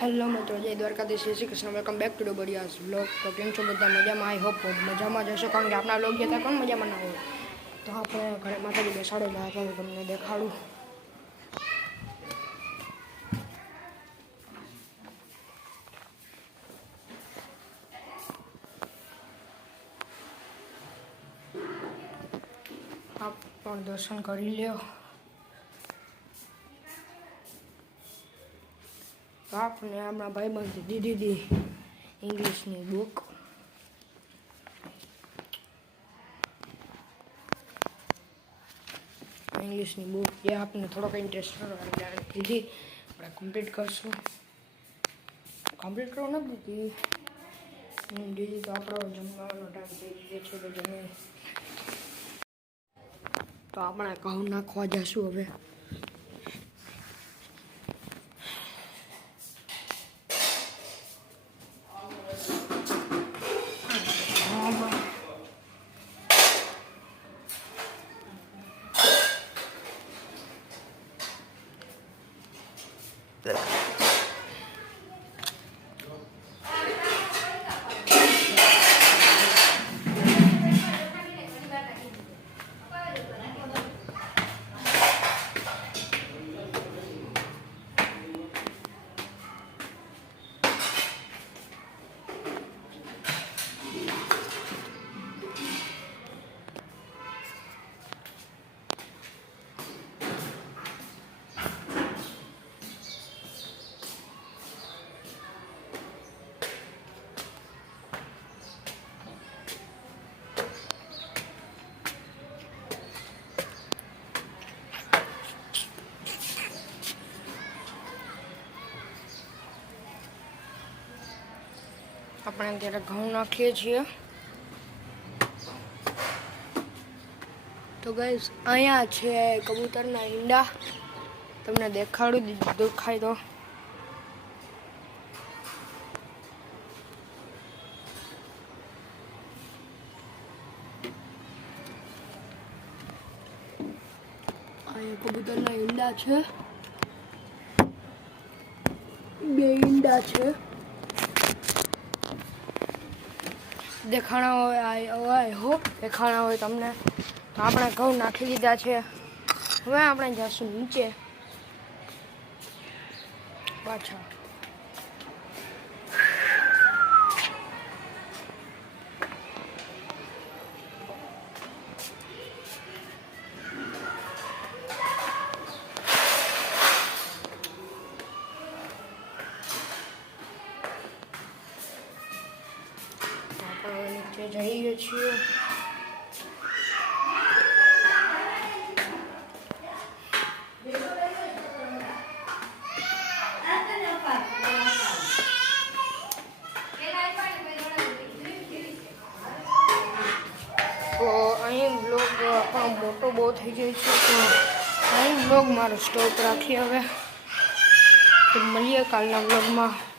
Hello મિત્રો, જય Dwarkadhish, Shri Krishna. Welcome back to Dobariya's vlog. તો કેમ છો બધા? મજામાં? આઈ હોપ મજામાં જ હશો, કારણ કે આપણા વ્લોગ જતા કોણ મજામાં ના હોય. તો આપણે ઘરે માતાજી બેસાડેલા હતા, તો તમને દેખાડું. આપ પણ દર્શન કરી લ્યો. આપને હમણાં ભાઈબંધ દીદી ઇંગ્લિશની બુક. ઇંગ્લિશની બુક જે આપને થોડોક ઇન્ટરેસ્ટ દીધી, આપણે કમ્પ્લીટ કરશું. કમ્પ્લીટ કરવા નથી દીધી તો આપણો જમવાનો ટાઈમ થઈ ગયો છે. તો જમીન તો આપણે ઘઉં નાખવા જશું હવે. આપણે અત્યારે ઘઉં નાખીએ છીએ. તો ગાઈસ, અહીંયા છે કબૂતરના ઈંડા. તમને દેખાડું, દેખાય તો. અહીંયા કબૂતરના ઈંડા છે, 2 ઈંડા છે. દેખાણા હોય હોપ દેખાણા હોય તમને. તો આપણે ઘઉં નાખી લીધા છે. હવે આપણે જઈશું નીચે પાછા. નીચે જઈએ છીએ. તો અહીં બ્લોગ આપણો મોટો બહુ થઈ જાય છે, તો અહીં બ્લોગ મારો સ્ટોપ રાખીએ હવે. તો મળીએ કાલના બ્લોગમાં.